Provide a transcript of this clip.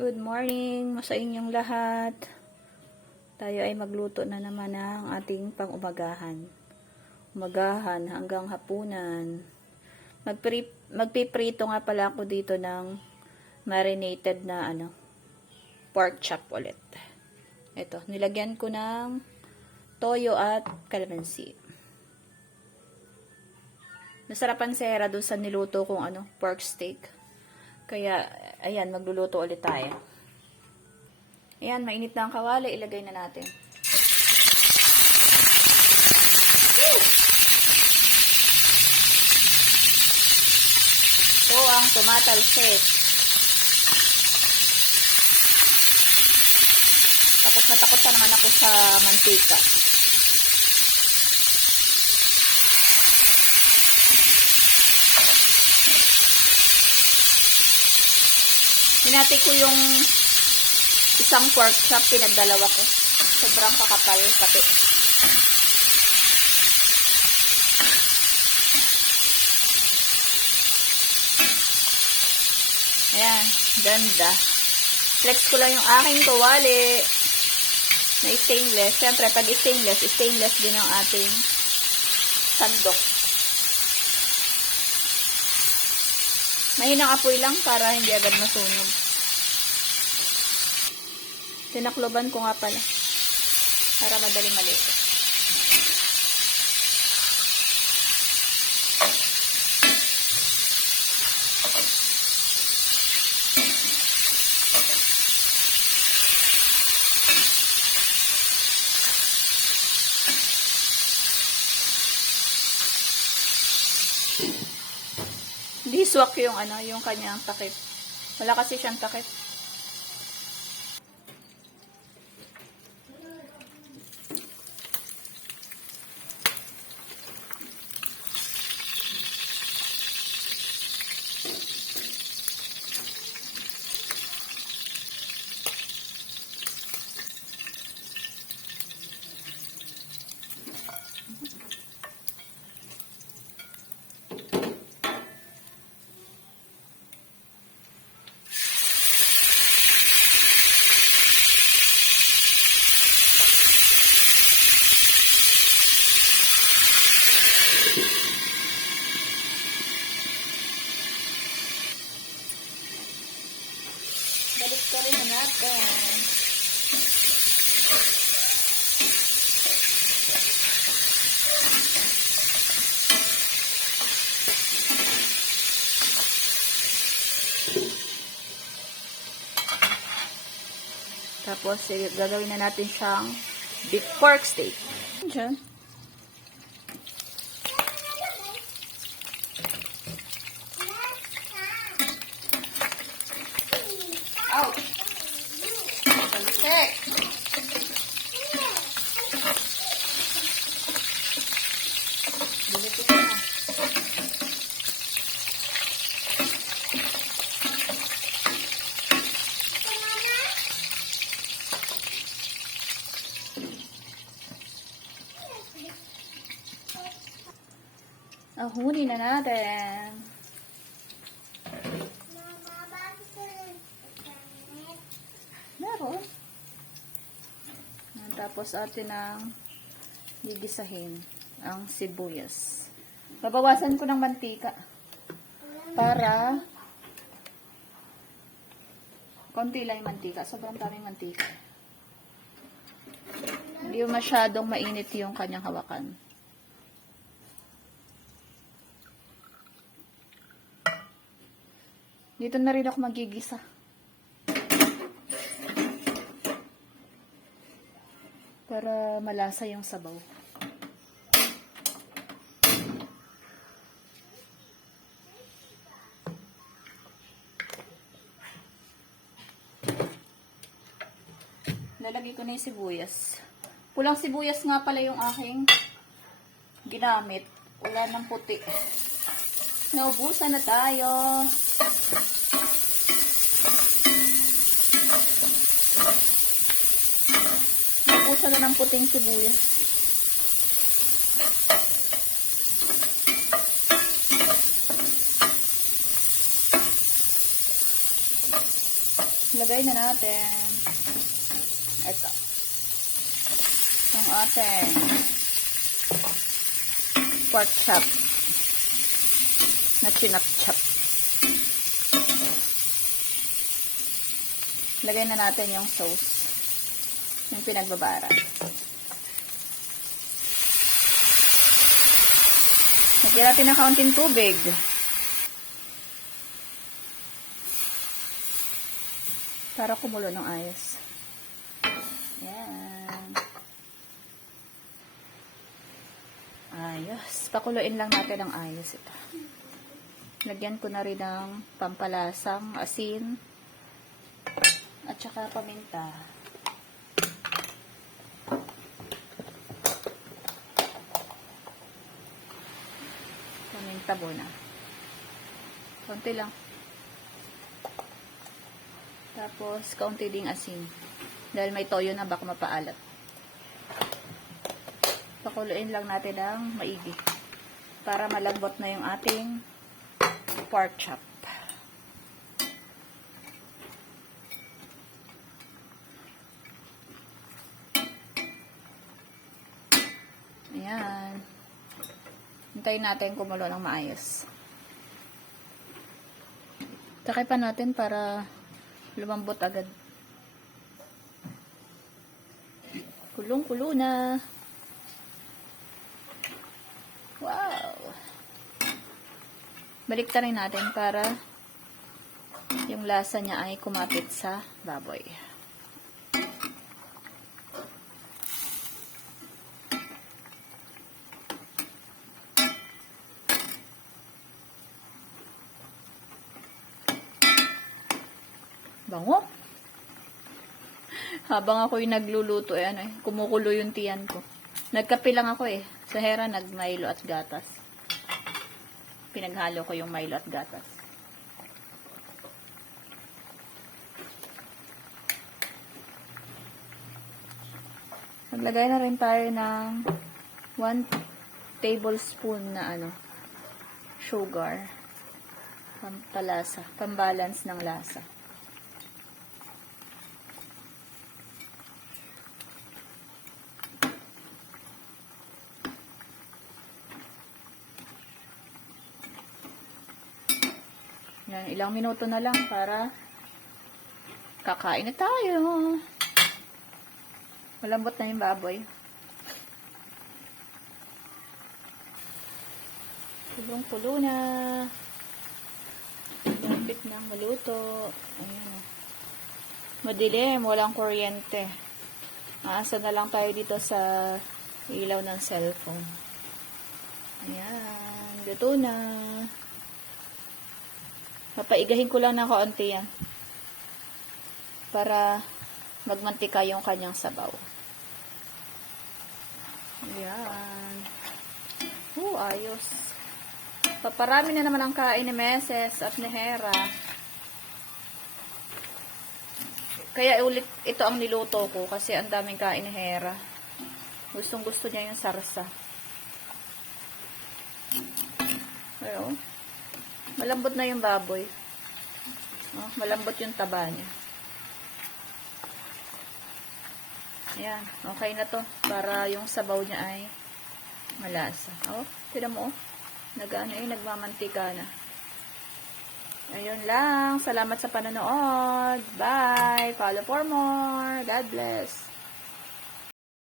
Good morning sa inyong lahat. Tayo ay magluto na naman ng ating pang-umagahan. Umagahan hanggang hapunan. Magpiprito nga pala ako dito ng marinated na pork chop ulit. Ito, nilagyan ko ng toyo at calamansi. Nasarapan si Hera doon sa niluto kong pork steak. Kaya, ayan, magluluto ulit tayo. Ayan, mainit na ang kawali. Ilagay na natin. Ito ang tumatalsik. Takot na takot pa naman ako sa mantika. Hinati ko yung isang pork chop, pinagdalawa ko. Sobrang kakapal pati. Ayan, ganda. Flex ko lang yung aking kawali na stainless. Siyempre, pag stainless din ang ating sandok. Mahinang apoy lang para hindi agad masunog. Tinakloban ko nga pala para madali malito. Hindi swak yung kanyang takip. Wala kasi siyang takip. Balik ka rin na natin. Tapos, gagawin na natin siyang beef pork steak. Diyan. Ouch! Talsik! Dilitin na. Ahuli na natin. Meron. Tapos atin ang gigisahin ang sibuyas. Babawasan ko ng mantika para konti lang yung mantika. Sobrang daming mantika. Hindi masyadong mainit yung kanyang hawakan. Dito na rin ako magigisa. Para malasa yung sabaw. Nalagay ko na yung sibuyas. Pulang sibuyas nga pala yung aking ginamit. Wala ng puti. Naubusan na tayo. Naubusan na ng puting sibuyas. Lagay na natin ito. Yung ating pork chop na chinap-chop. Lagay na natin yung sauce. Yung pinagbabara. Lagyan natin ng kaunting tubig. Para kumulo ng ayos. Yan. Ayos. Pakuluin lang natin ang ayos ito. Lagyan ko na rin ng pampalasang asin at saka paminta. Paminta muna. Konti lang. Tapos, kaunti ding asin. Dahil may toyo na, baka mapaalat. Pakuluin lang natin ng maigi. Para malambot na yung ating pork chop. Ayan. Hintayin natin kumulo ng maayos. Takay pa natin para lumambot agad. Kulong-kulo na. Wow! Baliktarin natin para yung lasa niya ay kumapit sa baboy. Bango. Habang ako yung nagluluto, kumukulo yung tiyan ko. Nagkape lang ako Sa Hera, nag-Milo at gatas. Pinaghalo ko yung Milo at gatas. Maglagay na rin tayo ng 1 tablespoon na sugar. Pampalasa, pambalance ng lasa. Yan, ilang minuto na lang para kakain na tayo. Malambot na yung baboy. Kulong-kulo na. Lapit na maluto. Ayan. Madilim, walang kuryente. Aasa na lang tayo dito sa ilaw ng cellphone. Ayan, luto na. Papaigahin ko lang ng kaunti yan. Para magmantika yung kanyang sabaw. Ayan. Ayos. Paparami na naman ang kain ni Meses at ni Hera. Kaya ulit ito ang niluto ko kasi ang daming kain ni Hera. Gustong gusto niya yung sarsa. Pero, malambot na yung baboy. Malambot yung taba niya. Ayan, okay na to. Para yung sabaw niya ay malasa. Tignan mo. Nagmamantika na. Ayun lang. Salamat sa panonood. Bye. Follow for more. God bless.